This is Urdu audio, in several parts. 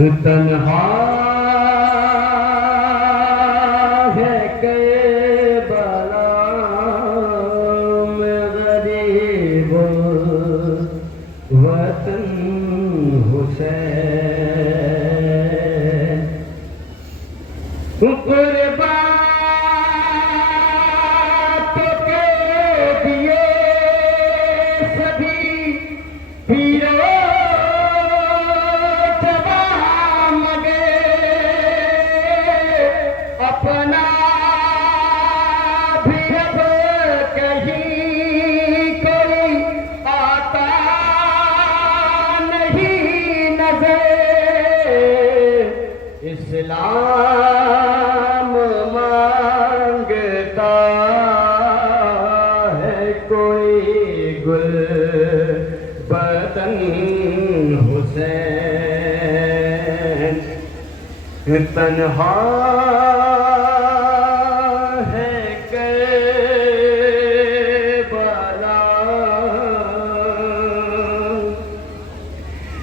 تنہا ہے کربلا میں غریب وطن حسین قربان تو کے دیے سبھی پیروں اپنا بھی اب کہیں کوئی آتا نہیں نظر اسلام مانگتا ہے کوئی گل بدن حسین تنہا ہے کربلا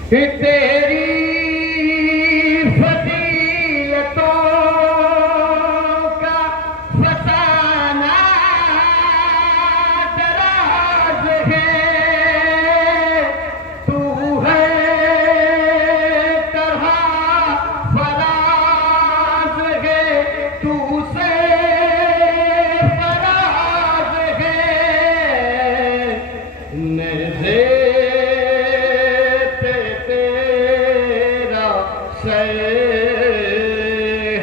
تیری فضیلتوں کا فسانہ دراز ہے تو ہے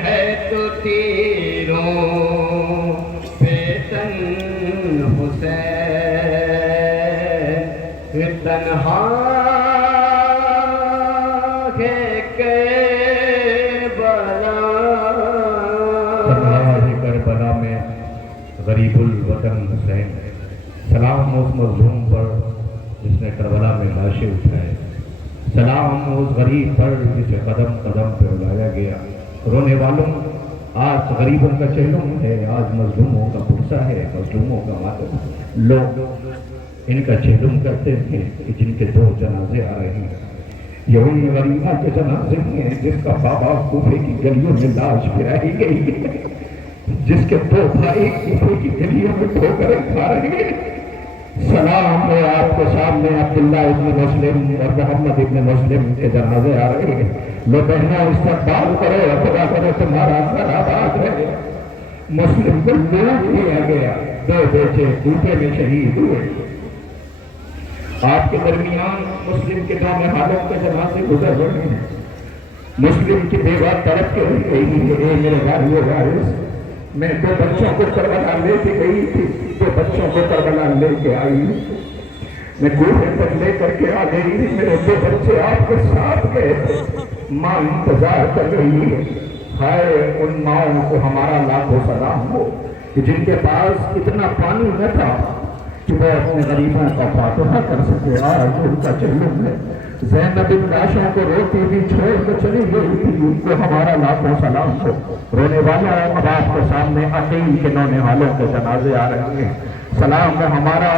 ہے تو تیروں پہ تن حسین تنہا ہے کربلا کربلا میں غریب الوطن حسین سلام اس مظلوم پر جس نے کربلا میں لاشیں اٹھائے سلام اس غریب پر جسے قدم قدم پہ الایا گیا رونے والوں آج غریبوں کا چہلم ہے آج مظلوموں کا پرسہ ہے مظلوموں کا ماتم لوگ ان کا چہلم کرتے ہیں کہ جن کے دو جنازے آ رہے ہیں یہ ان غریبہ کے جنازے ہیں جس کا بابا کوفے کی گلیوں میں لاش پھرائی گئی ہے جس کے دو بھائی کوفے کی گلیوں میں ٹھوکریں کھا رہے ہیں سلام ہے آپ کے سامنے عبداللہ ابن مسلم اور محمد ابن مسلم کے جنازے آ رہے ہیں لو بہنوں استقبال کرو خدا کرو تمہارا گھر آباد رہے مسلم کو لوٹ دیا گیا دو بیٹے کوفے میں شہید ہوئے آپ کے درمیان مسلم کے دو نہالوں کے جنازے گزر رہے ہیں مسلم کی بیوہ تڑپ کے رہ گئی ہے اے میرے بھائیو وارث میں دو بچوں کو کربلا لے کے گئی تھی دو بچوں کو کربلا لے کے آئی میں کوفے پر لے کر کے آ گئی میرے دو بچے آپ کے ساتھ گئے ماں انتظار کر رہی ہے ہائے ان ماؤں کو ہمارا لاکھوں سلام ہو کہ جن کے پاس اتنا پانی نہ تھا کہ وہ اپنے غریبوں کا فاتحہ کر سکے آج ان کا چہلم ہے زینب ان لاشوں کو روتی بھی چھوڑ کے چلی گئی تھی ان کو ہمارا لاکھوں سلام ہو رونے والا اب آپ کے سامنے عقیل کے نونہالوں کے جنازے آ رہے ہیں سلام ہے ہمارا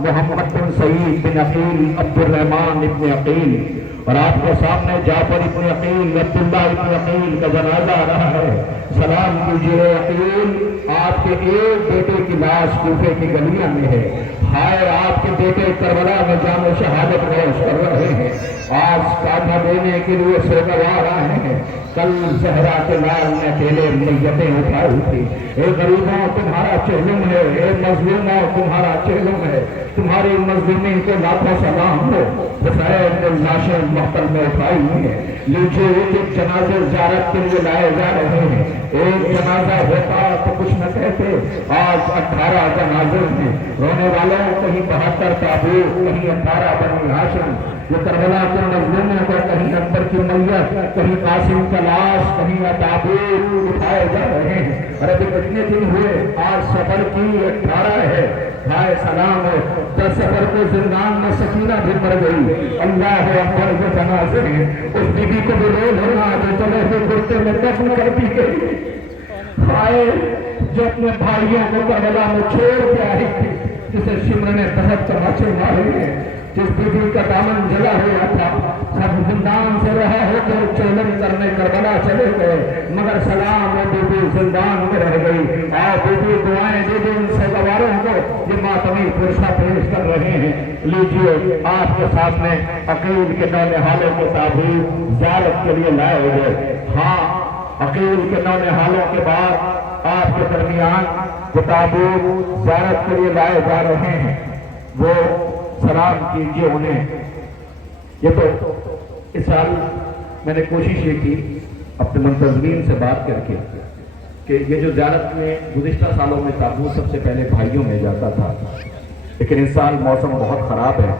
محمد بن سعید بن عقیل عبد الرحمن ابن عقیل اور آپ کے سامنے جعفر ابن عقیل عبداللہ ابن عقیل کا جنازہ آ رہا ہے سلام کیجیے عقیل آپ کے ایک بیٹے کی لاش کوفے کی گلیاں میں ہے ہائے آپ کے بیٹے کربلا میں جان و شہادت نوش کر رہے ہیں آج کاٹھا دینے کے لیے سوگوار آئے ہیں کل زہرا کے لال نے اکیلے میتیں اٹھائی تھی اے غریبوں تمہارا چہلم ہے اے مظلوموں تمہارا چہلم ہے تمہاری مظلومی کو لاکھوں سلام ہو حسین نے لاشیں محفل میں اٹھائی ہیں لیجیے ایک جنازے زیارت کے لیے لائے جا رہے ہیں ایک جنازہ ہوتا تو کچھ نہ کہتے آج 18 جنازے ہیں رونے والوں کہیں 72 تابوت کہیں 18 بنی ہاشم یہ کربلا کے مظلوموں کو کہیں اکبر کی میت کہیں قاسم کا لاش کہیں تابوت اٹھائے جا رہے ہیں اور ابھی کتنے دن ہوئے آج سفر کی 18 ہے ہائے سلام ہے 10 سفر کو زندان میں سکینہ بھی مر گئی اللہ اکبر کے جنازے ہیں اس بی بی کو بھی رو لینا جو چلے ہوئے کرتے میں دفن کر دی گئی ہائے جو اپنے بھائیوں کو کربلا میں چھوڑ کے آئی تھی جسے شمر نے تحت تماچے مارے ہیں جس بی بی کا دامن جلا ہوا تھا سب زندان سے رہا ہو کر چولن کا کربلا چلے گئے مگر سلام بی بی زندان میں رہ گئی. اور بی بی دعائیں دے دیں ان سزاواروں کو یہ ماتمی پرشا پیش کر رہے ہیں. لیجئے آپ کے سامنے عقیل کے نونہالوں کے تابوت زیارت کے لیے لائے ہوئے. ہاں عقیل کے نونہالوں کے بعد آپ کے درمیان جو تابوت زیارت کے لیے لائے جا رہے ہیں وہ سلام کیجئے انہیں. یہ تو اس سال میں نے کوشش یہ کی اپنے منتظمین سے بات کر کے کہ یہ جو زیارت میں گزشتہ سالوں میں تابوت سب سے پہلے بھائیوں میں جاتا تھا، لیکن اس سال موسم بہت خراب ہے،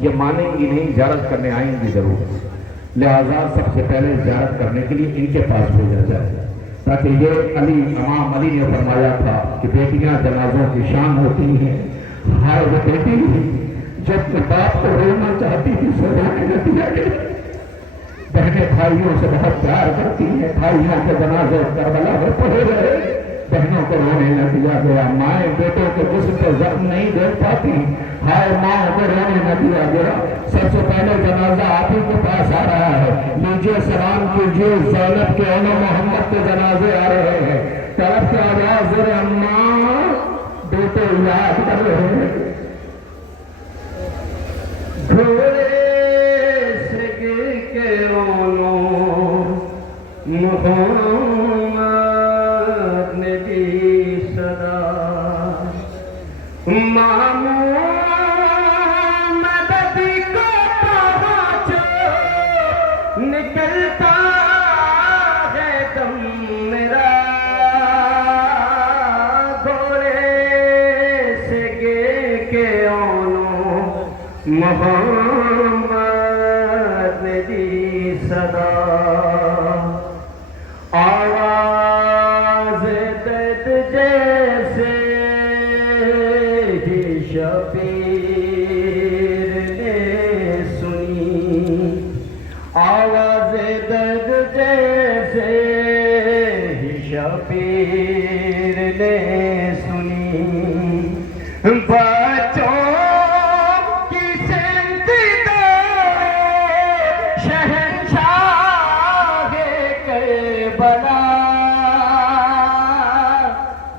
یہ مانیں گی نہیں، زیارت کرنے آئیں گی ضرور، لہذا سب سے پہلے زیارت کرنے کے لیے ان کے پاس بھیجا جائے تاکہ یہ امام علی نے فرمایا تھا کہ بیٹیاں جنازوں کی شان ہوتی ہیں. ہائے وہ بیٹی جب باپ کو رونا چاہتی تھی رونے نہ دیا گیا. بہنیں بھائیوں سے بہت پیار کرتی ہیں، بھائیوں کے جنازے کربلا میں پڑے رہے، بہنوں کو رونے نہ دیا گیا. مائیں بیٹوں کے جسم پہ زخم نہیں دیکھ پاتی، ہائے ماں کو رونے نہ دیا گیا. سب سے پہلے جنازہ آپ ہی کے پاس آ رہا ہے. لیجیے سلام کیجیے زینب کے اولو محمد کے جنازے آ رہے ہیں. طرف سے آواز دے رہے اماں بیٹے یاد کر رہے ہیں. گھوڑے سے گر کے اولو محمد نے دی صدا. ماموں مدد کو پہنچو نکلتا ہے دم میرا. گھوڑے سے گر کے اولو محمد نے دی صدا. آواز درد جیسے ہی شبیر نے سنی. آواز درد جیسے ہی شبیر نے سنی. بچوں بلا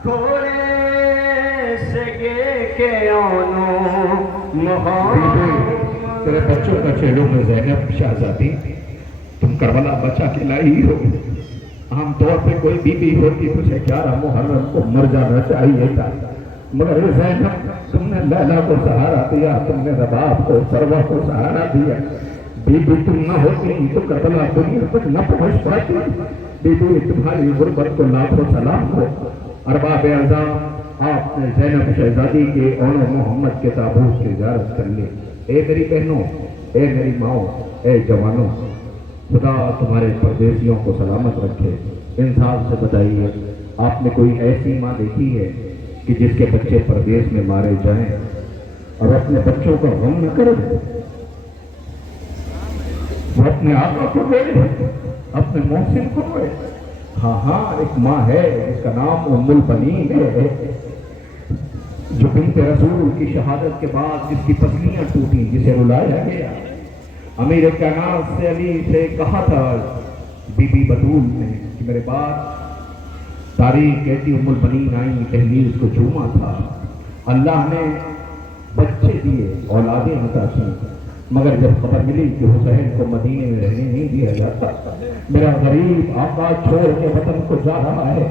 گھوڑے سے گر کے اولو محمد. تیرے بچوں کا چہروں میں زینب شہزادی تم کربلا بچا کے لائی ہو. عام طور پہ کوئی بی بی ہوتی تجھے 11 محرم کو مر جانا چاہیے تھا، مگر زینب تم نے لیلا کو سہارا دیا، تم نے رباب کو سروا کو سہارا دیا. بی بی تم نہ ہوتی تو کربلا دنیا تک نہ پہنچ پاتی. بی بی تمہاری غربت کو لاکھوں سلام ہو. ارباب اعظام آپ نے زینب شہزادی کے اولو محمد کے تابوت کی زیارت کر لی. اے میری بہنوں، اے میری ماؤں، اے جوانوں، خدا تمہارے پردیسیوں کو سلامت رکھے. انصاف سے بتائیے آپ نے کوئی ایسی ماں دیکھی ہے کہ جس کے بچے پردیس میں مارے جائیں اور اپنے بچوں کا غم نہ کرے؟ وہ اپنے آقا کو روئے، اپنے محسن کو روئے. ہاں ایک ماں ہے جس کا نام ام البنین ہے، جو بنت رسول کی شہادت کے بعد جس کی پسلیاں ٹوٹی، جسے رلایا گیا. امیر کائنات سے علی سے کہا تھا بی بی بطول نے کہ میرے بعد تاریخ کہتی ام البنین آئی، دہلیز کو چوما تھا. اللہ نے بچے دیے، اولادیں عطا کی، مگر جب خبر ملی کہ حسین کو مدینے میں رہنے نہیں دیا جاتا، میرا غریب آقا چھوڑ کے وطن کو جا رہا ہے،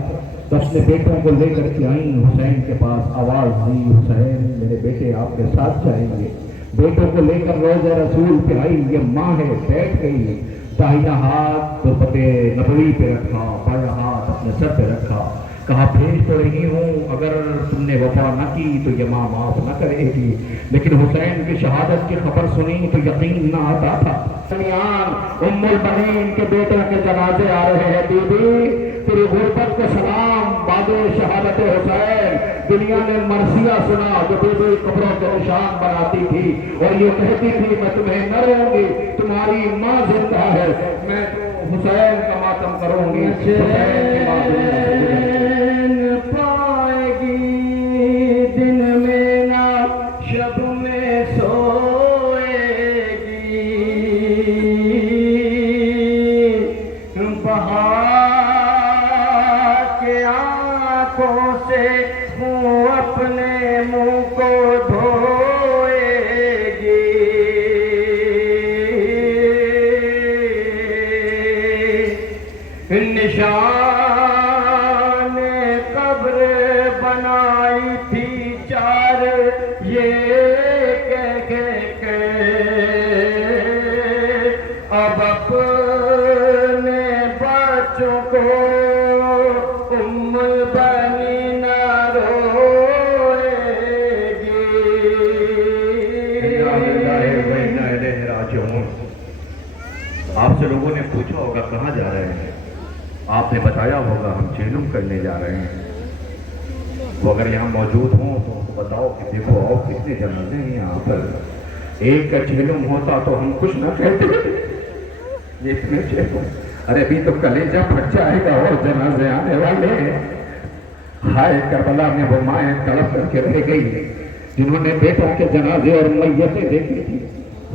تو اپنے بیٹوں کو لے کر کے آئیں حسین کے پاس. آواز دی حسین میرے بیٹے آپ کے ساتھ جائیں گے. بیٹوں کو لے کر روضہ رسول پہ آئی. یہ ماں ہے، بیٹھ گئی، داہنا ہاتھ تربت نبوی پہ رکھا، بایاں ہاتھ اپنے سر پہ رکھا. کہا بھیج تو رہی ہوں، اگر تم نے وفا نہ کی تو یہ ماں معاف نہ کرے گی. لیکن حسین کی شہادت کی خبر سنی تو یقین نہ آتا تھا. ام البنین کے بیٹوں کے جنازے آ رہے ہیں. بی بی تیری غربت کو سلام بعد شہادت حسین. دنیا نے مرثیہ سنا جو بی بی قبروں کے نشان بناتی تھی اور یہ کہتی تھی میں تمہیں نہ رہوں گی، تمہاری ماں زندہ ہے، میں تو حسین کا ماتم کروں گی. حسین کی ماں پائے گی دن میں نہ شب میں سوئے گی. بہار نشان قبر بنائی تھی چار یہ کہہ کے اب اپنے بچوں کو ام البنین روئے گی۔ آپ سے لوگوں نے پوچھا ہوگا کہاں جا رہے ہیں، آپ نے بتایا ہوگا ہم چیلم کرنے جا رہے ہیں۔ وہ اگر یہاں موجود ہوں تو بتاؤ کہ دیکھو آؤ کتنے جنازے ہیں یہاں پر، ایک کا چیلم ہوتا تو ہم کچھ نہ کہتے، یہ اتنے چیلم، ارے ابھی تو کلیجہ پھٹ جائے گا اور جنازے آنے والے ہیں۔ ہائے کربلا میں وہ مائیں تڑپ کر کے رہ گئی جنہوں نے بیٹوں کے جنازے اور میتیں دیکھی تھی۔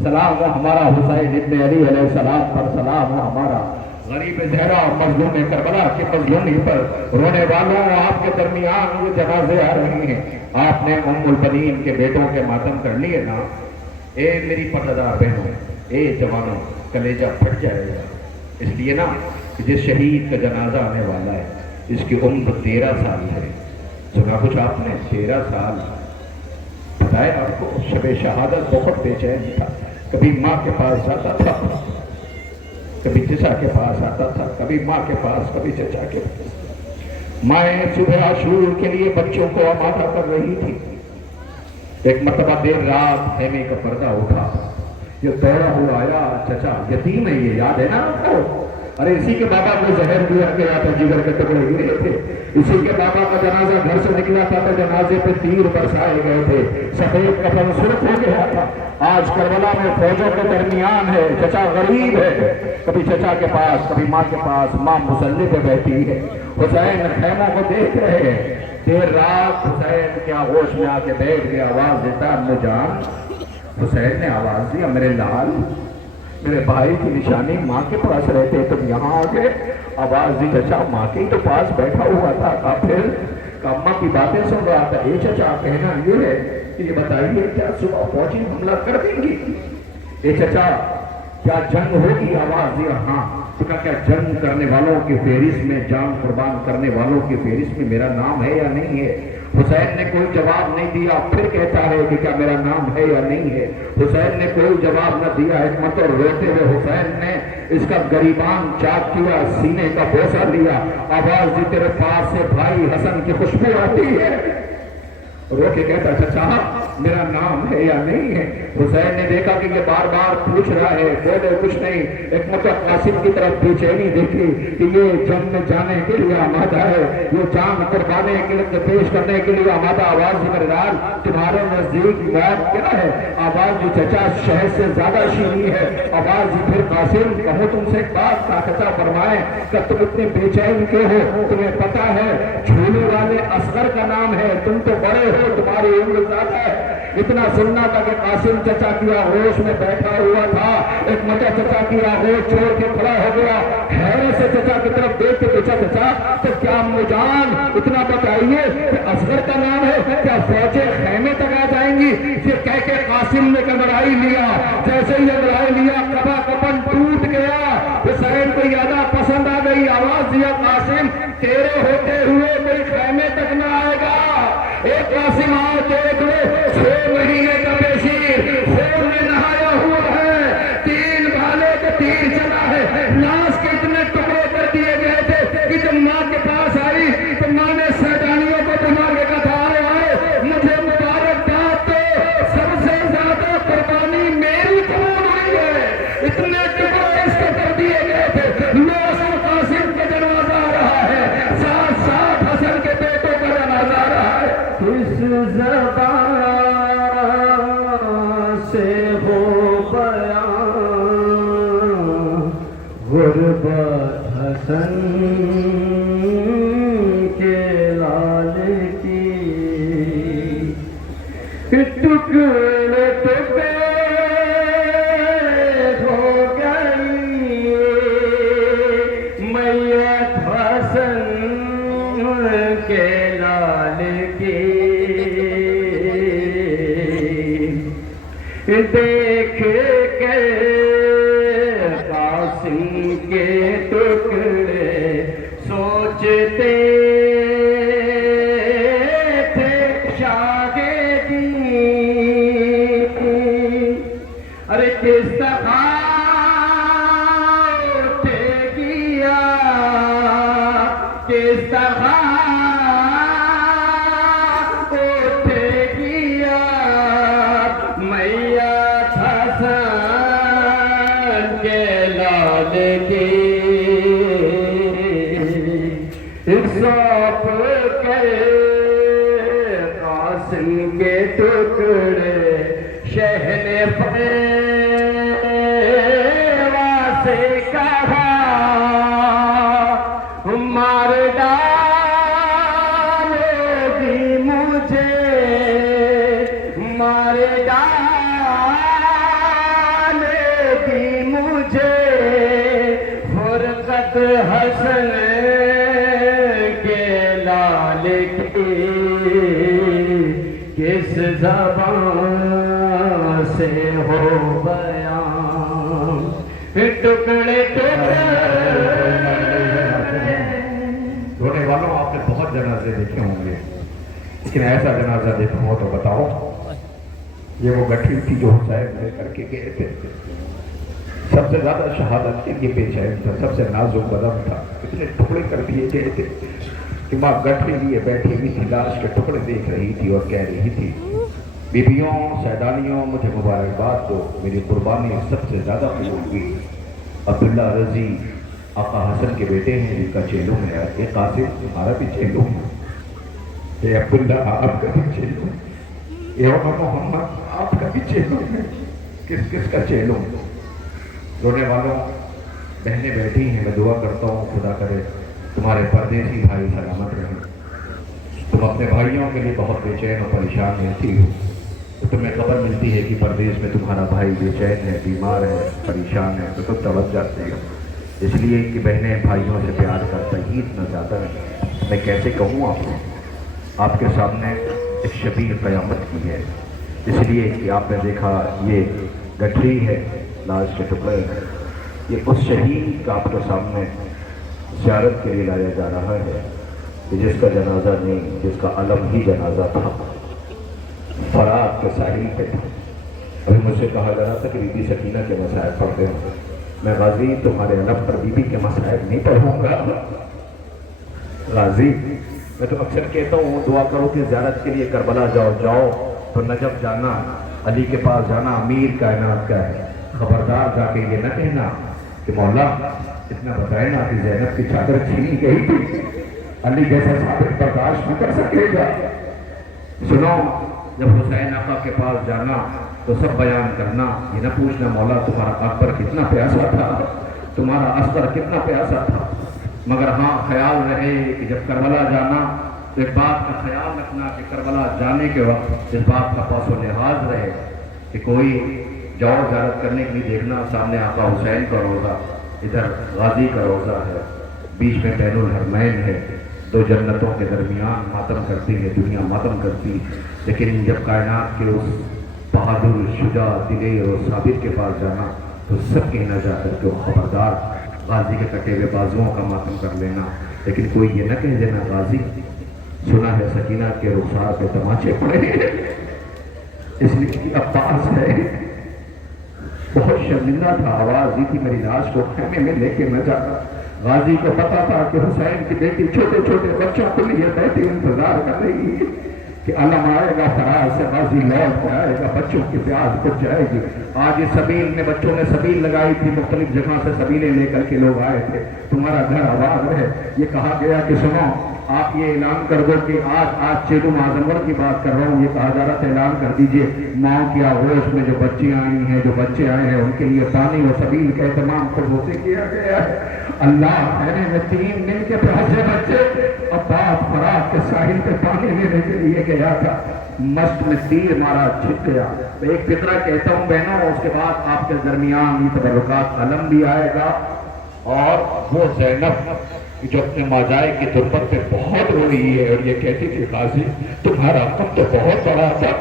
سلام ہو ہمارا حسین ابن علی علیہ السلام پر، سلام ہو ہمارا غریب زہرا اور مظلوم کربلا کی مظلومی پر۔ رونے والوں آپ کے درمیان وہ جنازے آ رہے ہیں، آپ نے ام البنین کے بیٹوں کے ماتم کر لیے نا۔ اے میری پردار بہنوں، اے جوانوں، کلیجہ پھٹ جائے گا، اس لیے نا کہ جس شہید کا جنازہ آنے والا ہے اس کی عمر 13 سال ہے۔ سنا کچھ آپ نے؟ 13 سال۔ بتائے آپ کو شب شہادت بہت بے چین تھا، کبھی ماں کے پاس جاتا تھا، کبھی چچا کے پاس آتا تھا، کبھی ماں کے پاس، کبھی چچا کے پاس۔ مائیں صبح عاشور کے لیے بچوں کو آمادہ کر رہی تھی۔ ایک مرتبہ دیر رات خیمے کا پردہ اٹھا، یہ دوڑا ہوا آیا، چچا یتیم ہے یہ، یاد ہے نا آپ کو؟ ارے اسی کے بابا کو زہر دیا گیا تھا، جگر کے ٹکڑے گرے تھے، اسی کے بابا کا جنازہ گھر سے نکلا تھا تو جنازے پہ تیر برسائے گئے تھے، سفید کفن سرخ ہو گیا تھا۔ آج کربلا میں فوجوں کے درمیان ہے، چچا غریب ہے، کبھی چچا کے پاس، کبھی ماں کے پاس، ماں مسلح پہ بیٹھی ہے، حسین خیموں کو دیکھ رہے ہیں۔ دیر رات حسین کے آغوش میں آ کے بیٹھ گیا، آواز دیتا امی جان۔ حسین نے آواز دیا میرے لال، میرے بھائی کی نشانی ماں کے پاس رہتے تم یہاں آ گئے۔ آواز دی چچا ماں کے تو پاس بیٹھا ہوا تھا، پھر اماں کی باتیں سن رہا تھا۔ اے چچا کہنا یہ ہے کہ یہ بتائیے کیا صبح فوجی حملہ کر دیں گی؟ اے چچا کیا جنگ ہوگی؟ آواز دیا ہاں۔ تو کیا جنگ کرنے والوں کی فہرست میں، جان قربان کرنے والوں کی فہرست میں میرا نام ہے یا نہیں ہے؟ حسین نے کوئی جواب نہیں دیا، پھر کہتا ہے کہ کیا میرا نام ہے یا نہیں ہے؟ حسین نے کوئی جواب نہ دیا، حکمت اور روتے ہوئے حسین نے اس کا گریبان چاک کیا، سینے کا بوسہ لیا، آواز دی تیرے پاس سے بھائی حسن کی خوشبو آتی ہے۔ رو کے کہتا چچا میرا نام ہے یا نہیں ہے؟ حسین نے دیکھا کہ یہ بار بار پوچھ رہا ہے، بولے کچھ نہیں۔ حکمت قاسم کی طرف بے چینی دیکھی کہ یہ جنگ میں جانے کے لیے آمادہ ہے، یہ جان قربانے کے لیے پیش کرنے کے لیے آمادہ۔ آواز مردار تمہارے نزدیک موت کیا ہے؟ آواز جو چچا شہد سے زیادہ شیریں ہے۔ آواز پھر قاسم کہو تم سے ایک بات، چچا فرمائے کہ تم اتنے بے چین کیوں ہو؟ تمہیں پتا ہے جھولے والے اصغر کا نام ہے، تم تو بڑے ہو، تمہاری عمر زیادہ ہے۔ اتنا سننا تھا کہ قاسم چچا کی آغوش میں بیٹھا ہوا تھا، ایک مٹا چچا کی آغوش چھوڑ کے کھڑا ہو گیا، حیرت سے چچا کی طرف دیکھ کے پوچھا چچا تو کیا امی جان اتنا بتائیے کہ اصغر کا نام ہے، کیا فوجیں خیمے تک آ جائیں گی؟ یہ کہہ کے قاسم نے گھبرائی لیا، جیسے ہی گھبرائی لیا کبا کفن ٹوٹ گیا۔ حسین کو یادہ پسند آ گئی، آواز دیا قاسم تیرے ہوتے ہوئے کوئی خیمے تک نہ آئے گا۔ ایک قاسم آؤ دیکھ لو، 6 مہینے کا بشیر خون میں نہایا ہوا ہے، 3 بھالے کا تیر چلا ہے، لاش کے اتنے ٹکڑے کر دیے گئے تھے کہ جب ماں کے پاس آئی تو ماں نے سیدانیوں کو بما کے کہا آئے مجھے مبارک بات تو سب سے زیادہ قربانی میری قبول ہوئی ہے، اتنے ٹکڑے اس کو کر دیے گئے تھے۔ 900 قاسم کا جنازہ آ رہا ہے، 7 حسن کے بیٹوں کا جنازہ آ رہا ہے۔ کس زبان سے ہو بیان غربت حسن کے لال کی، ٹکڑے ٹکڑے ہو گئی میت حسن کے لال کی، دیکھ کے قاسم کے ٹکڑے لال کی سونپ کے قاسم کے ٹکڑے شہن پیوا سے کہا مار ڈالے گی مجھے مار ڈالے گی مجھے فرقت حسن کے لال کی کس زبان سے ہو بیان ٹکڑے رونے والوں آپ نے بہت جنازے دیکھے ہوں گے، لیکن ایسا جنازہ دیکھا ہو تو بتاؤ۔ یہ وہ گٹھی تھی جو حسین لے کر کے گئے تھے، سب سے زیادہ شہادت کے لیے بے چین تھا، سب سے نازک قدم تھا، اتنے ٹکڑے کر دیے گئے تھے کہ ماں گٹھی لیے بیٹھی ہوئی تھی، لاش کے ٹکڑے دیکھ رہی تھی اور کہہ رہی تھی بیبیوں سیدانیوں مجھے مبارکباد دو، میری قربانی سب سے زیادہ قبول ہوئی۔ عبداللہ رضی آقا حسن کے بیٹے ہیں جن کا چیلوں ہے، یہ قاسم تمہارا بھی چیلوں ہے، یہ عبداللہ آپ کا بھی چیلوں ہے، یہ عمر محمد آپ کا بھی چیلوں ہے، کس کس کا چیلوں؟ رونے والوں بہنیں بیٹھی ہیں، میں دعا کرتا ہوں خدا کرے تمہارے پردیسی بھائی سلامت رہیں۔ تم اپنے بھائیوں کے لیے بہت بے چین اور پریشان رہتی ہو، تو تمہیں خبر ملتی ہے کہ پردیس میں تمہارا بھائی بے چین ہے، بیمار ہے، پریشان ہے، تو تم توجہ جاتے ہو، اس لیے کہ بہنیں بھائیوں سے پیار کرتا ہی اتنا زیادہ ہے۔ میں کیسے کہوں آپ کو، آپ کے سامنے ایک شبیہ قیامت کی ہے، اس لیے کہ آپ نے دیکھا یہ گٹھری ہے، لاش کے ٹکڑے ہیں، یہ اس شہید کا آپ کے سامنے زیارت کے لیے لایا جا رہا ہے کہ جس کا جنازہ نہیں، جس کا علم ہی جنازہ تھا، فرات کے ساحل پہ تھا۔ ابھی مجھ سے کہا جا رہا تھا کہ بی بی سکینہ کے مسائل پڑھتے ہوں، میں غازی تمہارے علم پر بی بی کے مسائل نہیں پڑھوں گا غازی، میں تو اکثر کہتا ہوں دعا کرو کہ زیارت کے لیے کربلا جاؤ تو نجف جانا، علی کے پاس جانا امیر کائنات کا ہے، خبردار جا کے یہ نہ کہنا کہ مولا اتنا بتائے نا کہ زینب کی چادر چھینی گئی تھی، علی جیسا ثابت برداشت نہ کر سکے گا۔ سنو، جب حسین آقا کے پاس جانا تو سب بیان کرنا، یہ نہ پوچھنا مولا تمہارا اکبر کتنا پیاسا تھا، تمہارا اصغر کتنا پیاسا تھا، مگر ہاں خیال رہے کہ جب کربلا جانا تو ایک بات کا خیال رکھنا کہ کربلا جانے کے وقت اس بات کا پاس و لحاظ رہے کہ کوئی جاؤ زیارت کرنے کے لیے دیکھنا سامنے آقا حسین کا روزہ، ادھر غازی کا روزہ ہے، بیچ میں بین الحرمین ہے، دو جنتوں کے درمیان ماتم کرتی ہے دنیا، ماتم کرتی، لیکن جب کائنات کے اس بہادر شجاع دلیر اور ثابت کے پاس جانا تو سب کہنا جا کر کے خبردار غازی کے کٹے ہوئے بازوؤں کا ماتم کر لینا، لیکن کوئی یہ نہ کہہ دینا غازی سنا ہے سکینہ کے رخسار پہ تماچے پڑے، اس لیے کہ عباس ہے بہت شرمندہ تھا، آواز دی تھی میری لاش کو خیمے میں لے کے نہ جانا۔ غازی کو پتا تھا کہ حسین کی بیٹی چھوٹے چھوٹے بچوں کو لیے بیٹھی انتظار کر رہی ہے کہ علم آئے گا فراز سے غازی لوٹ جائے گا، بچوں کی پیاس بجھ جائے گی۔ آج اس سبیل میں بچوں نے سبیل لگائی تھی، مختلف جگہ سے سبیلیں لے کر کے لوگ آئے تھے، تمہارا گھر آباد ہے۔ یہ کہا گیا کہ سنو آپ یہ اعلان کر دو کہ آج چیلو معظمور کی بات کر رہا ہوں، یہ کہا جا رہا تھا اعلان کر دیجئے ماؤں کی آغوش میں جو بچیاں آئی ہیں، جو بچے آئے ہیں، ان کے لیے پانی و سبیل کا اہتمام خود سے کیا گیا ہے۔ اللہ خیمے میں 3 دن کے پیاسے بچے عباس فرات کے ساحل پہ پانی لینے کے لیے گیا تھا، مست میں تیر مارا چھپ گیا۔ تو ایک فطرہ کہتا ہوں بہنوں، اس کے بعد آپ کے درمیان یہ تبرکات علم بھی آئے گا، اور وہ زینب جو اپنے ماجائے کی تربت پہ بہت رو رہی ہے اور یہ کہتی تھی غازی تمہارا کم تو بہت بڑا تھا،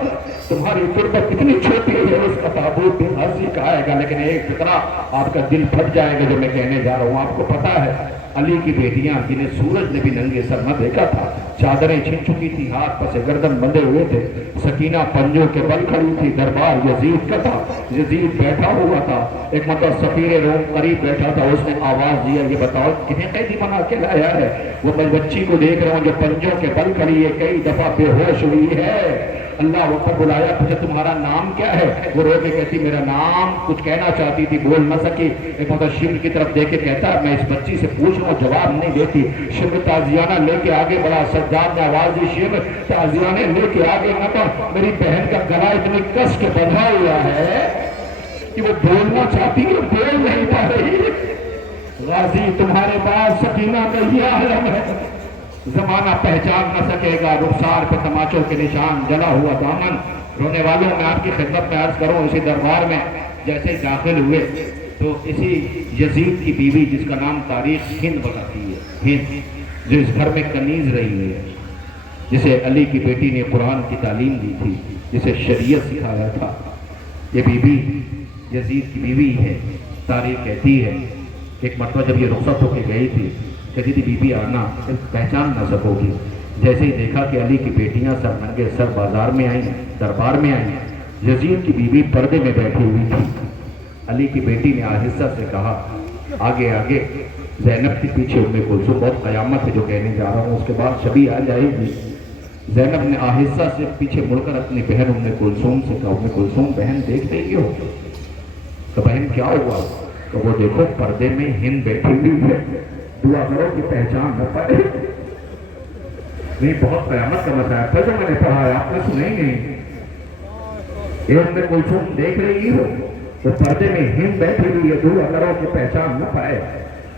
تمہاری تربت کتنی چھوٹی ہے، اس کا تابوت بھی غازی کا آئے گا، لیکن ایک فطرہ آپ کا دل پھٹ جائے گا جو میں کہنے جا رہا ہوں۔ آپ کو پتا ہے علی کی بیٹیاں جنہیں سورج نے بھی ننگے سر نہ دیکھا تھا، چادریں چھن چکی تھی، ہاتھ پس گردن بندھے ہوئے تھے، سکینہ پنجوں کے بل کھڑی تھی، دربار یزید کا تھا، یزید بیٹھا ہوا تھا، ایک مرتبہ سفیر روم قریب بیٹھا تھا، اس نے آواز دیا یہ بتاؤ کنہیں قیدی بنا کے لایا ہے؟ وہ میں بچی کو دیکھ رہا ہوں جو پنجوں کے بل کھڑی ہے، کئی دفعہ بے ہوش ہوئی ہے، اللہ وہ پر بلایا، پوچھا تمہارا نام کیا ہے؟ وہ رو کے کہتی میرا نام، کچھ کہنا چاہتی تھی بول نہ سکی، ایک مرتبہ شمر کی طرف دیکھ کے کہتا میں اس بچی سے پوچھ رہا ہوں جواب نہیں دیتی، شمر تازیانہ لے کے آگے بڑھا، سجاد نے آواز دی شمر تازیانے لے کے آگے نہ بڑھ، میری بہن کا گلا اتنی کس کے بندھا ہوا ہے کہ وہ بولنا چاہتی ہے بول نہیں پا رہی، غازی تمہارے پاس سکینہ کا یہ عالم ہے، زمانہ پہچان نہ سکے گا، رخسار پہ تماچوں کے نشان، جلا ہوا دامن، رونے والوں میں آپ کی خدمت میں عرض کروں اسی دربار میں جیسے ہی داخل ہوئے تو اسی یزید کی بیوی جس کا نام تاریخ ہند بتاتی ہے، ہند جو اس گھر میں کنیز رہی ہے، جسے علی کی بیٹی نے قرآن کی تعلیم دی تھی، جسے شریعت سکھایا تھا، یہ بیوی یزید کی بیوی ہے، تاریخ کہتی ہے ایک مرتبہ جب یہ رخصت ہو کے گئی تھی کہتی تھی بی بی آنا پہچان نہ سکو گی، جیسے ہی دیکھا کہ علی کی بیٹیاں سر ننگے سر بازار میں آئیں، دربار میں آئیں، یزید کی بیوی پردے میں بیٹھی ہوئی تھی، علی کی بیٹی نے آہستہ سے کہا آگے آگے، زینب کے پیچھے ام کلثوم، بہت قیامت ہے جو کہنے جا رہا ہوں، اس کے بعد شبی آ جائے گی، زینب نے آہستہ سے پیچھے مڑ کر اپنی بہن ام کلثوم سے کہا ام کلثوم بہن دیکھ رہی ہو؟ تو بہن کیا ہوا؟ تو وہ دیکھو پردے میں ہند بیٹھی ہوئی ہے، دعا کرو کہ پہچان نہ پائے، نہیں بہت قیامت کا مسئلہ ہے، جو میں نے پڑھا ہے آپ نے سنا ہی نہیں، یہ ام کلثوم دیکھ رہی ہو؟ تو پردے میں ہند بیٹھی ہوئی ہے، دعا کرو کہ پہچان نہ پائے،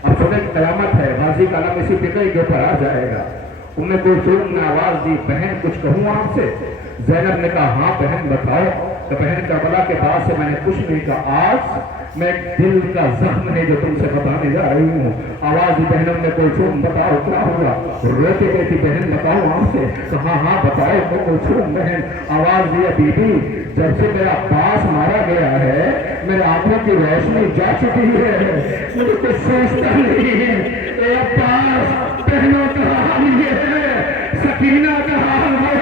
اب سنیں قیامت ہے، غازی کا نام اسی فکر کے اوپر آ جائے گا، ام کلثوم نے آواز دی بہن کچھ کہوں آپ سے؟ زینب نے کہا ہاں بہن بتاؤ، تو بہن کربلا کے بعد سے میں نے کچھ نہیں کہا، آج میں ایک دل کا زخم ہے جو تم سے بتانے جا رہی ہوں، آواز دی بہن ام کلثوم بتاؤ کیا ہوگا؟ روتے کہتی بہن بتاؤ آپ سے، کہا ہاں بتاؤ ام کلثوم بہن، آواز دیا بی بی جب سے میرا پاس مارا گیا ہے میرے آنکھوں کی روشنی جا چکی ہے، مجھے کچھ سوچتا نہیں ہے، اے عباس بہنوں کا حال یہ ہے، سکینہ کا حال ہے،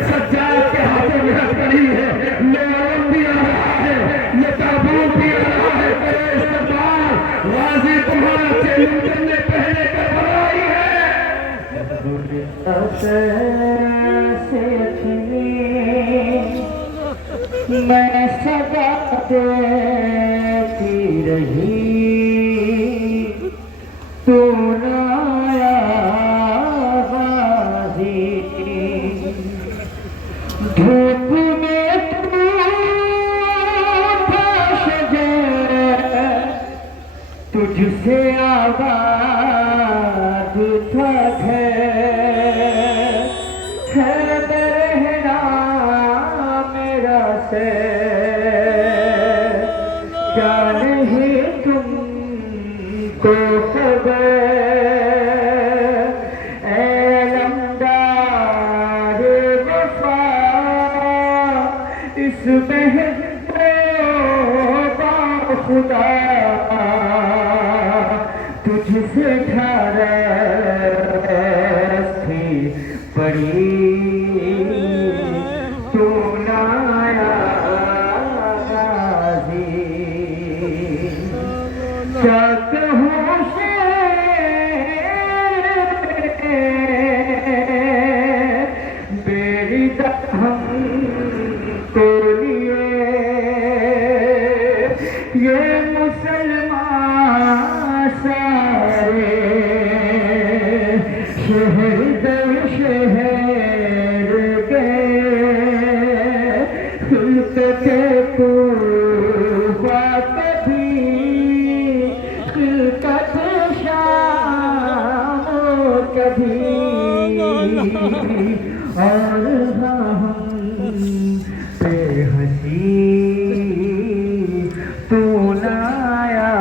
سجاد کے ہاتھوں میں پڑی ہے، لوگوں بھی آ رہا ہے، یہ تابوت بھی آ رہا ہے، کرے استقبال، غازی تمہارا چیلن کرنے پہلے کر بڑھائی ہے، میں صدا دیتی رہی تو نہ آیا غازی، دھوپ میں تو تھا شجر تجھ سے آباد تھا گھر، ہے رہنا میرا سے کیا نہیں تم کو خبر، اے علمدار وفا اس بہن با خدا تجھ سے ڈھارس تھی بڑی تو نہ آیا غازی، کیا کہوں میری ہم کو لیے یہ مسلمان سارے شہر در شہر گئے، خلقت طوبا کبھی خلقت شام کبھی، اور ہم بے ہنسی تو نہ آیا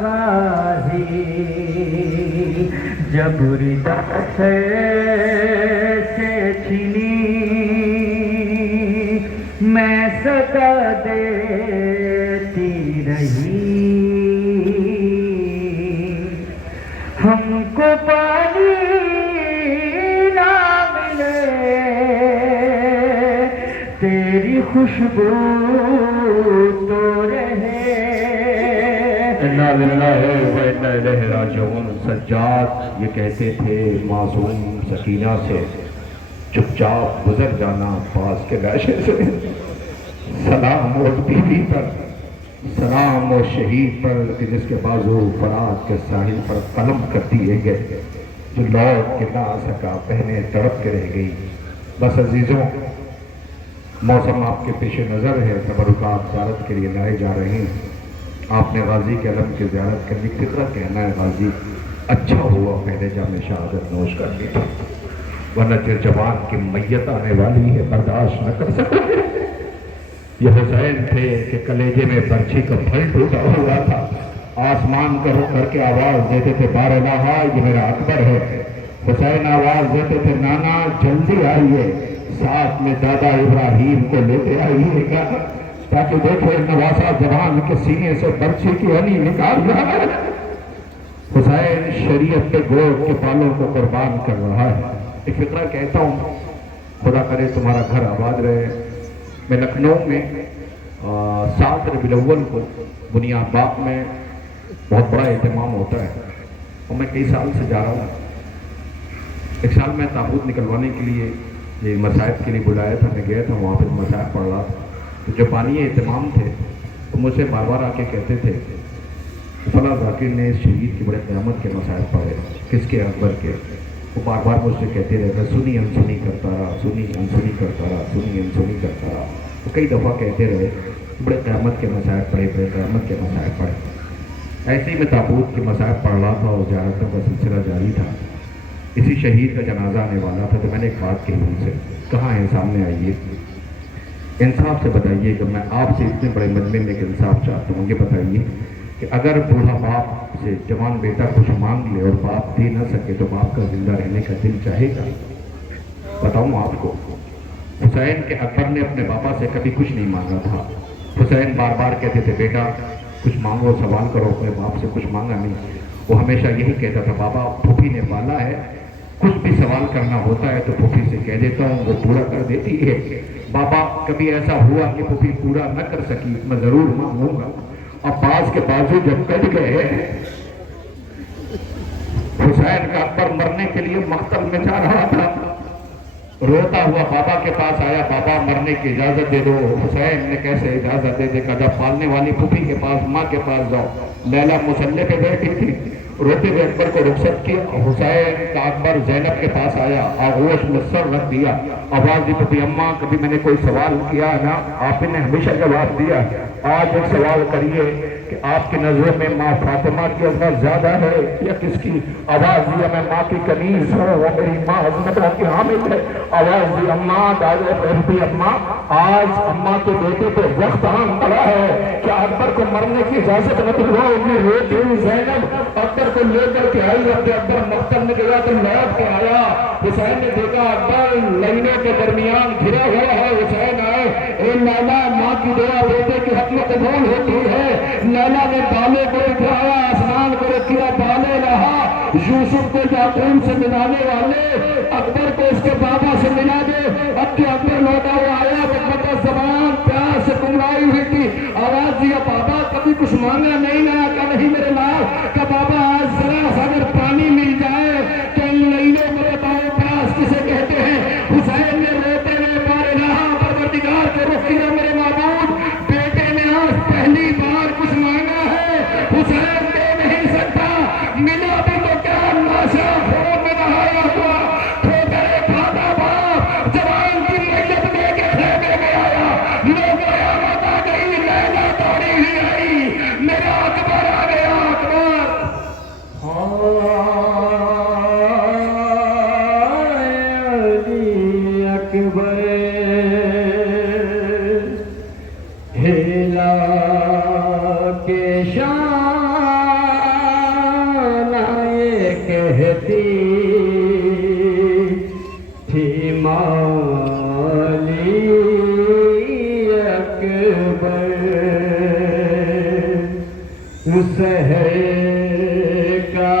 غازی، جب ردا سے چھینی میں صدا دیتی رہی، خوشبو تو رہے. انا للہ و انا الیہ راجعون. سجاد یہ کہتے تھے معصوم سکینہ سے چپ چاپ گزر جانا پاس کے لاشے سے. سلام اس بیوی پر، سلام اس شہید پر کہ جس کے بازو فرات کے ساحل پر قلم کر دیے گئے، جو لوٹ کے نہ سکا بہنیں تڑپ کے رہ گئی. بس عزیزوں، موسم آپ کے پیش نظر ہے، تبرکات زیارت کے لیے لائے جا رہے ہیں. آپ نے غازی کے علم کی زیارت کرنے کی فکر کہنا ہے غازی اچھا ہوا پہلے جام شہادت نوش کر لی تھی، ورنہ پھر جوان کی میت آنے والی ہے، برداشت نہ کر سکتے. یہ حسین تھے کہ کلیجے میں برچھی کا پھل ٹوٹا ہوا تھا، آسمان کا رخ کر کے آواز دیتے تھے بار الہا یہ میرا اکبر ہے. حسین آواز دیتے تھے نانا جلدی آئیے، ساتھ میں دادا ابراہیم کو لیتے آئیے گا تاکہ دیکھے نواسا جوان کے سینے سے برچھی کی ہنی نکال رہا ہے. حسین شریعت کے گوشت کے پالوں کو قربان کر رہا ہے. ایک فقرہ کہتا ہوں، خدا کرے تمہارا گھر آباد رہے. میں لکھنؤ میں 7 ربیع الاول کو بنیاد باغ میں بہت بڑا اہتمام ہوتا ہے اور میں کئی سال سے جا رہا ہوں. ایک سال میں تابوت نکلوانے کے لیے یہ مصائب کے لیے بلایا تھا، میں گیا تھا وہاں پہ مصائب پڑھ رہا تھا. تو جو بانی اہتمام تھے وہ مجھ سے بار بار آ کے کہتے تھے فلاں ذاکر نے اس شہید کی بڑے قیامت کے مصائب پڑھے. کس کے؟ اکبر کے. وہ بار بار مجھ سے کہتے رہے میں سنی انسنی کرتا رہا، سنی انسنی کرتا رہا، سنی انسنی کرتا رہا. وہ کئی دفعہ کہتے رہے بڑے قیامت کے مصائب پڑھے، بڑے قیامت کے مصائب پڑھے. ایسے ہی میں تابوت کے مصائب پڑھ رہا تھا اور زیارتوں کا سلسلہ جاری تھا. اسی شہید کا جنازہ آنے والا تھا تو میں نے ایک بات کہی ان سے، کہاں ہے سامنے آئیے، انصاف سے بتائیے کہ میں آپ سے اتنے بڑے مجمع میں ایک انصاف چاہتا ہوں. یہ بتائیے کہ اگر بوڑھا باپ سے جوان بیٹا کچھ مانگ لے اور باپ دے نہ سکے تو باپ کا زندہ رہنے کا دل چاہے گا؟ بتاؤں آپ کو، حسین کے اکبر نے اپنے باپا سے کبھی کچھ نہیں مانگا تھا. حسین بار بار کہتے تھے بیٹا کچھ مانگو، سوال کرو. اپنے باپ سے کچھ مانگا نہیں. وہ ہمیشہ یہی کہتا تھا بابا پھوپھی نے پالا ہے، کچھ بھی سوال کرنا ہوتا ہے تو پھوپھی سے کہہ دیتا ہوں، وہ پورا کر دیتی ہے. بابا کبھی ایسا ہوا کہ پھوپھی پورا نہ کر سکی میں ضرور مانگوں گا. عباس کے بازو جب کٹ گئے، حسین کا اکبر مرنے کے لیے مقتل میں جا رہا تھا، روتا ہوا بابا کے پاس آیا، بابا مرنے کی اجازت دے دو. حسین نے کیسے اجازت دے دے؟ جب پالنے والی پھوپھی کے پاس، ماں کے پاس جاؤ. لیلا مصلی پہ بیٹھی تھی، روتے ہوئے اکبر کو رخصت کیا. حسین کا اکبر زینب کے پاس آیا، آغوش میں سر رکھ دیا، آواز دی پھوپھی اماں کبھی میں نے کوئی سوال کیا نا؟ آپ نے ہمیشہ جواب دیا. آج ایک سوال کریے کہ آپ کی نظروں میں ماں فاطمہ کی عظمت زیادہ ہے یا کس کی؟ آواز دیا میں ماں کی کنیز ہوں، وہ میری ماں عظمتوں کی حامل ہے. آواز دی اماں دادے پہلتی اماں، آج اماں کے بیٹے پہ وقت آن پڑا ہے، کیا اکبر کو مرنے کی اجازت نہ دلواؤ؟ روتی ہوئی زینب اکبر کو لے کر کے آئی. اکبر مقتل میں گیا تو لوٹ کے آیا. حسین نے دیکھا اکبر لائنوں کے درمیان گھرا ہوا ہے. حسین آئے، اے لیلا ماں کی دعا بیٹے کی حق میں قبول ہوتی ہے. لیلا نے بالے کو اٹھایا، آسمان کو رکھا، بالے رہا. یوسف کو یعقوب سے ملانے والے اکبر کو اس کے بابا سے ملا دے. اب کہ اکبر لوٹا ہوا آیا، بکبکا زبان پیار سے کملائی ہوئی تھی. آواز دیا بابا کبھی کچھ مانگا نہیں نا؟ کہا نہیں میرے لال. کہ بابا آج ذرا سا اگر پانی مل جائے تو ان لائنوں کو بتاؤ پیاس کسے کہتے ہیں؟ حسین نے روتے ہوئے بار رہا پروردگار کے رخ کیا میرے معبود، بیٹے نے آج پہلی بار کچھ مانگا ہے. حسین دے نہیں سکتا، ملا بھی تو کیا ناشا خون میں نہایا ہوا ٹھوکرے کھاتا باپ جوان کی میت لے کے خیمے میں آیا. لوگ قیامت آ گئی، لیلا دوڑی ہوئی آئی، میرا اکبر آ گیا. اکبر ہلا کے شان آئے کہتی تھی مولی اکبر. سحر کا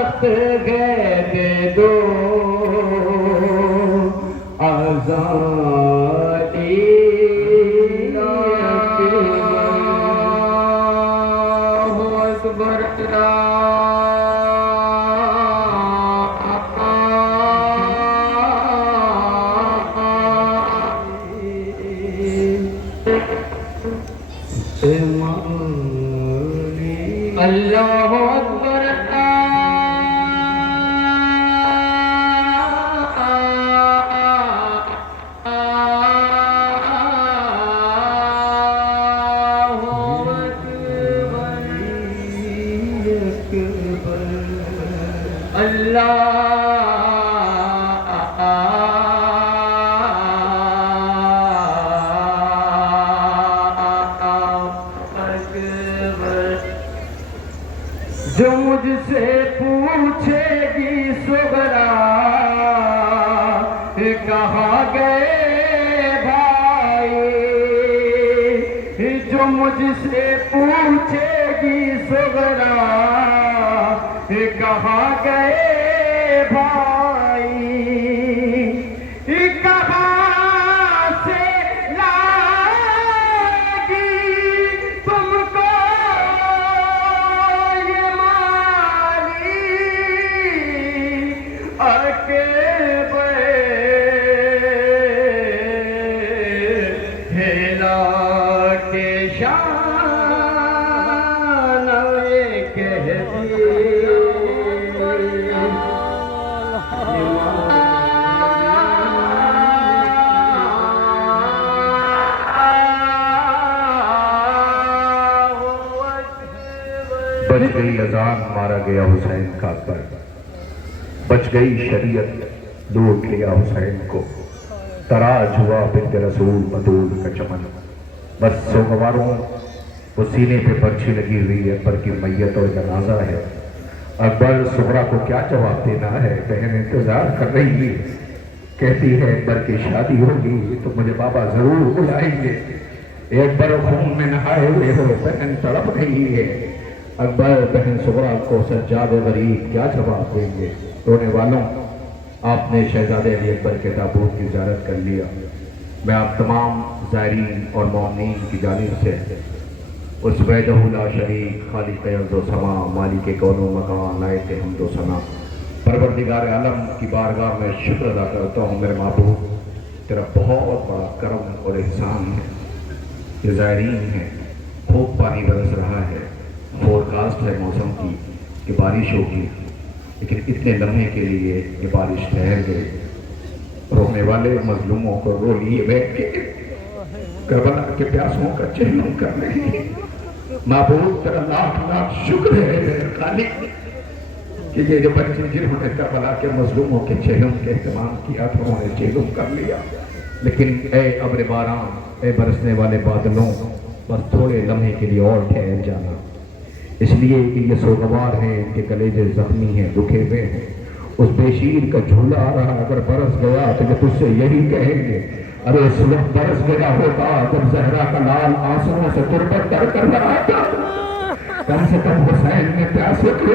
وقت گئے دے دو غزالی اللہ اکبر جو مجھ سے پوچھے گی صغرا کہاں گئے بھائی، جو مجھ سے پوچھے گی صغرا کہاں گئے بھائی، کہاں سے لائے گی تم کو یہ مالی ہیلا کے شان کہہ بچ گئی اذان مارا گیا حسین کا پر، بچ گئی شریعت لوٹ لیا حسین کو، تراج ہوا بنت رسول بدول کا چمن، بس سوگواروں وہ سینے پہ پرچھی لگی ہوئی ہے، اکبر کی میت اور جنازہ ہے۔ اکبر صغرا کو کیا جواب دینا ہے؟ بہن انتظار کر رہی ہے، کہتی ہے اکبر کی شادی ہوگی تو مجھے بابا ضرور بلائیں گے، اکبر خون میں نہائے ہوئے ہو، بہن تڑپ رہی ہے۔ اکبر بہن صغرا کو سجاد غریب کیا جواب دیں گے؟ رونے والوں، آپ نے شہزادے علی اکبر کے تابوت کی زیارت کر لیا۔ میں آپ تمام زائرین اور مومنین کی جانب سے اس وحدہ لا شریک خالق ارض و سما مالک کون و مکان لائق حمد و ثنا پروردگار عالم کی بارگاہ میں شکر ادا کرتا ہوں میرے معبود، تیرا بہت بڑا کرم اور احسان ہے۔ یہ زائرین ہیں، خوب پانی برس رہا ہے، فورکاسٹ ہے موسم کی کہ بارش ہوگی، لیکن اتنے لمحے کے لیے یہ بارش ٹھہر گئی۔ رونے والے مظلوموں کو رو لیے بیٹھ کے کربلا کے پیاسوں کا چہلم کر رہے ہیں۔ معبود تیرا لاکھ لاکھ شکر ہے میرے خالق کہ یہ جو بچے جنہوں نے کربلا کے مظلوموں کے چہلم کے اہتمام کیا تھا انہوں نے چہلم کر لیا، لیکن اے ابر باران، اے برسنے والے بادلوں، بس تھوڑے لمحے کے لیے اور ٹھہر جانا، اس لیے کہ یہ سوگوار ہیں، ان کے کلیجے زخمی ہیں، رکے ہوئے ہیں۔ اس بے شیر کا جھولا آ رہا اگر برس گیا تو یہ تجھ سے یہی کہیں گے، ارے اس وقت برس گیا ہوتا جب زہرا کا لال آنسوؤں سے تربت تر کر رہا تھا، کم سے کم حسین میں پیاسے تھے،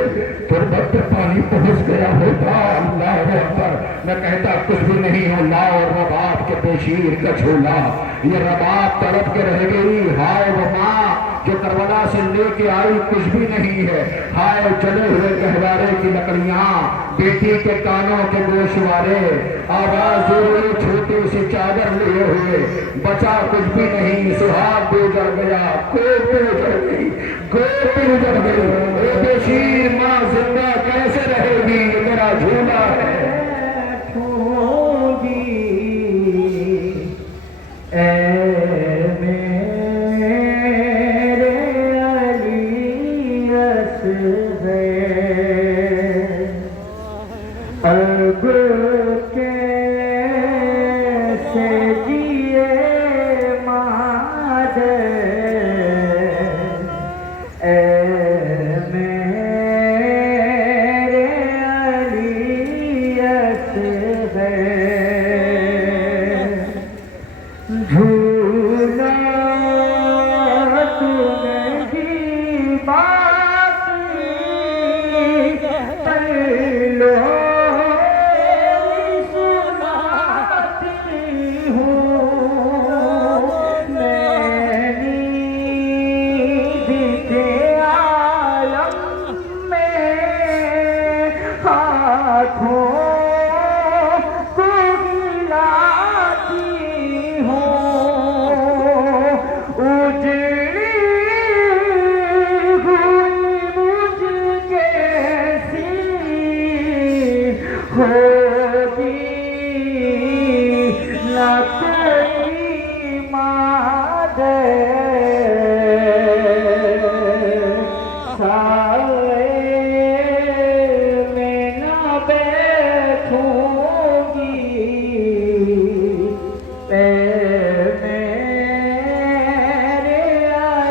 تربت پہ پانی پہنچ گیا ہوتا۔ اللہ اکبر، میں کہتا کچھ بھی نہیں ہو، لاؤ رباب کے بے شیر کا جھولا، یہ رباب تڑپ کے رہ گئی، ہائے وہ ماں جو کربلا سے لے کے آئی کچھ بھی نہیں ہے، ہائے جلے ہوئے گہوارے کی لکڑیاں، بیٹی کے کانوں کے گوشوارے، آواز ہوئی چھوٹی سی چادر لیے ہوئے، بچا کچھ بھی نہیں، سہاگ بھی اجڑ گیا، کوپ بھی اجڑ گئی، گوپ بھی اجڑ گئی، اے بے شیر ماں زندہ کیسے رہے گی، یہ میرا جھولا ہے۔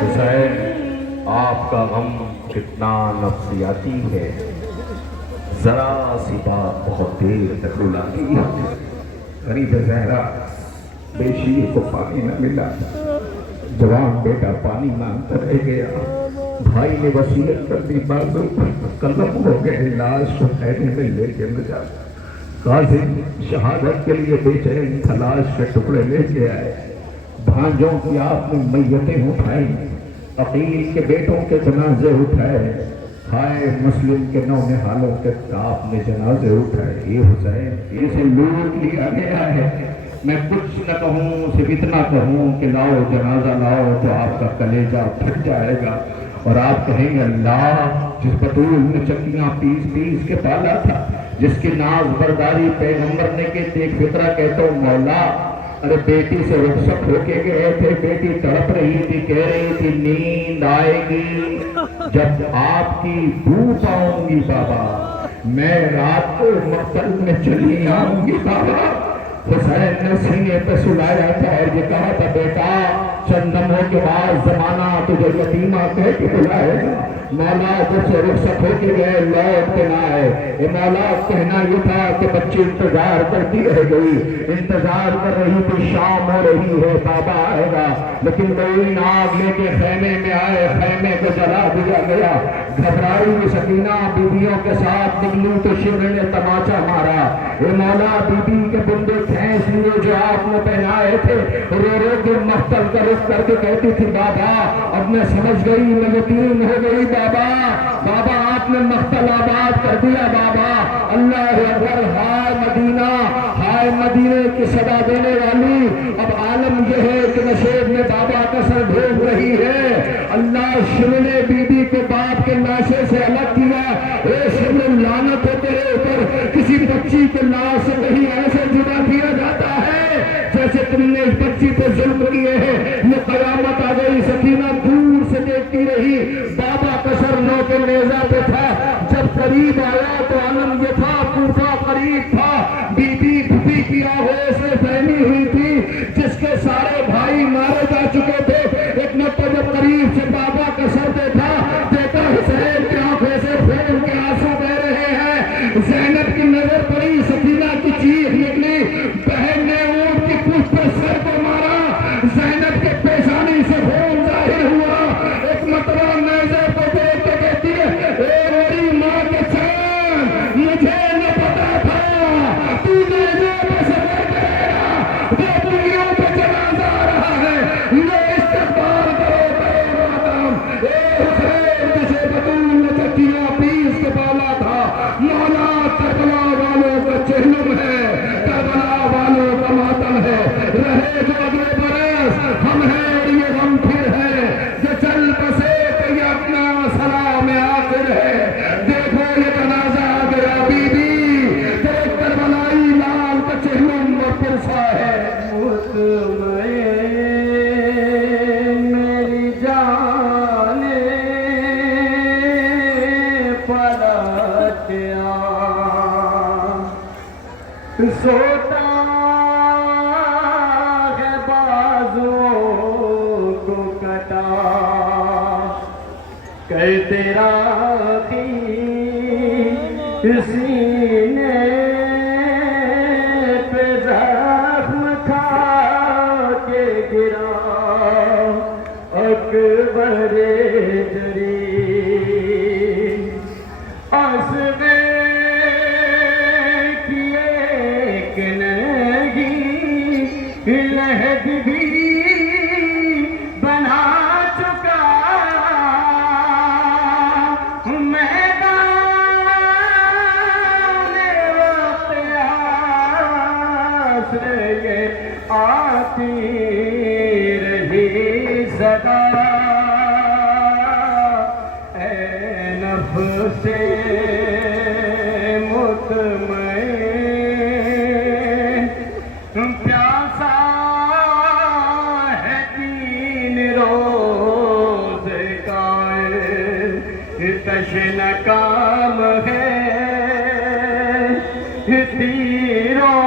حسین آپ کا غم کتنا نفسیاتی ہے، ذرا سی بات بہت دیر تک رلاتی ہے۔ غریب زہرا بے شیر کو پانی نہ ملا، جوان بیٹا پانی مانگتا رہ گیا، بھائی نے وصیت کر دی، بازو قلم ہو گئے، لاش کو خیمے میں لے کے نہ جا۔ قاضی شہادت کے لیے بے چین تلاش کے ٹکڑے لے کے آئے، بھانجوں کی آپ نے میتیں اٹھائیں، عقیل کے بیٹوں کے جنازے اٹھائے، ہائے مسلم کے نونہالوں کے آپ نے جنازے اٹھائے۔ یہ حسین اسے لوٹ لیا گیا ہے، میں کچھ نہ کہوں، صرف اتنا کہوں کہ لاؤ جنازہ لاؤ تو آپ کا کلیجہ پھٹ جائے گا اور آپ کہیں گے اللہ جس بطول نے چکیاں پیس پیس کے پالا تھا، جس کی ناز برداری پیغمبر نے کہ دیکھ فطرہ کہتا ہوں مولا، ارے بیٹی سے رخصت ہو کے گئے تھے، بیٹی تڑپ رہی تھی، کہہ رہی تھی نیند آئے گی جب آپ کی بو پاؤں گی بابا، میں رات کو مقتل میں چلی آؤں گی بابا۔ حسین نے سینے پہ سلایا تھا اور یہ کہا تھا بیٹا چند لمحوں کے بعد زمانہ تجھے یتیمہ کہہ کے بلائے گا، مولا جب سے رخصت ہو کے گئے لوٹ کے نہ آئے۔ اے مولا کہنا یہ تھا کہ بچی انتظار کرتی رہ گئی، انتظار کر رہی تھی، شام ہو رہی ہے، بابا آئے گا، لیکن کوئی آگ لے کے خیمے میں آئے، خیمے کو جلا دیا گیا۔ گھبرائی ہوئی سکینہ بیویوں کے ساتھ نکلی تو شمر نے تماچا مارا، اے مولا بیوی کے بندے کھینچ لیے جو آپ نے پہنائے تھے، رو رو کے مقتل کا رخ کر کے کہتی تھی بابا اب میں سمجھ گئی، میں یتیم ہو گئی بابا، بابا آپ نے مقتل آباد کر دیا بابا۔ اللہ اکبر، ہائے مدینہ، ہائے مدینے کی صدا دینے والی، اب عالم یہ ہے کہ نشیب میں بابا کا سر ڈھونڈ رہی ہے۔ اللہ شمر نے بی بی کو باپ کے لاشے سے الگ کیا، اے شمر لعنت ہو تیرے اوپر، کسی بچی کے لاش سے کہیں ایسے جدا کیا جاتا ہے جیسے تم نے اس بچی پہ ظلم کیے ہیں۔ یہ قیامت آ گئی، سکینہ دور سے دیکھتی رہی، بابا کا سر نو کے نیزہ پہ تھا، جب قریب آیا تو علم یہ تھا کوفہ قریب تھا، بی بی پھپھی کی آہوں سے پہنی ہوئی تھی جس کے سارے بھائی مارے جا چکے تھے۔ ایک مرتبہ جب قریب سے بابا کا سر دیکھا، دیکھا حسین کی آنکھوں سے خون کے آنسو بہ رہے ہیں، زینب کی نظر پڑی، سکینہ کی چیخ نکلی، بہن نے اونٹ کی پشت پر سر کو مارا، زینب کے پیشانی سے خون ظاہر ہوا۔ ایک مرتبہ نیزے کو دیکھ کے کہتی ہے اے میری ماں کے چین، مجھے نہ پتا تھا تو نیزے پہ سفر کرے گا، دو پنگیوں پہ جنازہ آ رہا ہے، لو استقبال کرو کرو ماتم۔ اے حسین جسے بطول نے چکیاں پیس کے پالا تھا، مولا کربلا والوں کا چہلم ہے، کربلا والوں کا ماتم ہے، رہے جو اگلے برس ہم ہیں اور یہ غم پھر ہے، یہ چل بسے تو یہ اپنا سلام آخر ہے۔ دیکھو یہ جنازہ آ گیا بی بی، تیرے کربلائی لال کا چہلم اور پرسا ہے۔ میری جان پلٹ آ، سوتا ہے بازوؤں کو کٹا، کہ تیرا سینے پہ زخم کھا کے گرا، اکبر جری اصغر کی ایک نگی لہد بھی بنا چکا، میدان وقت حسر یہ آتی رہی صدا۔ نفس مطمئن پیاسا ہے تین روز کا تشنہ کام ہے تیروں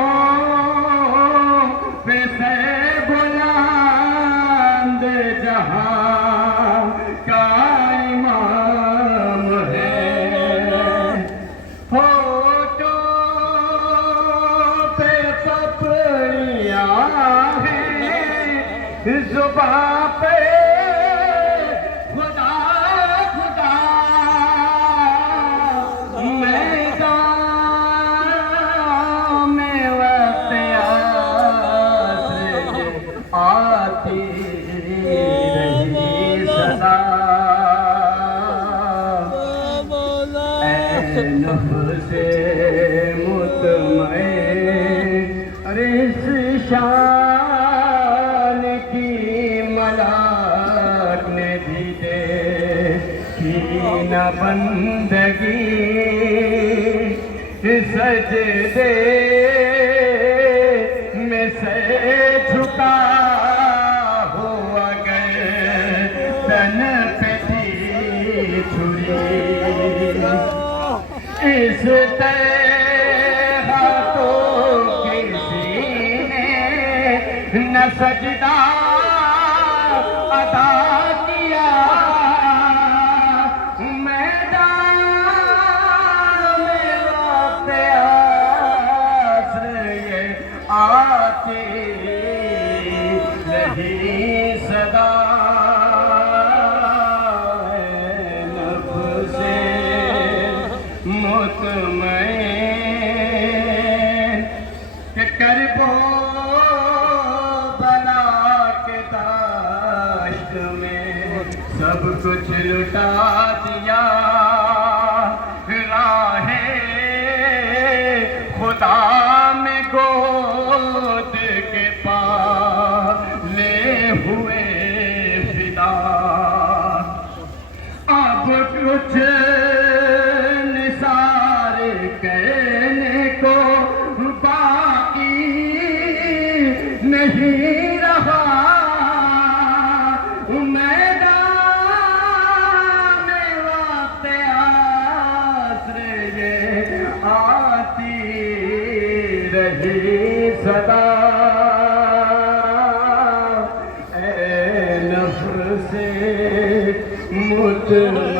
پہ سے بلند جہاں کا امام ہے ہوٹوں پہ پپڑیاں ہیں زباں پہ خدا خدا میدان میں وقت عصر آتی رہی صدا اے نفس مطمئن ارے اس شان کی ملاک نے بھی دیکھی نہ بندگی سجدے میں سے جھکا ہوا گردن پہ تھی چھری اس طرح تو کسی نے نہ سجدہ ادا کیا میدان میں وقت عصر یہ آتی رہی صدا نفس مطمئن کہ کرب و بلا کے داشت میں سب کچھ لٹا دیا راہ خدا میں گود کے پالے ہوئے فدا اب کچھ نثار کہنے کو باقی نہیں رہا میدان میں وقت عصر یہ آتی رہی صدا اے نفس مطمئن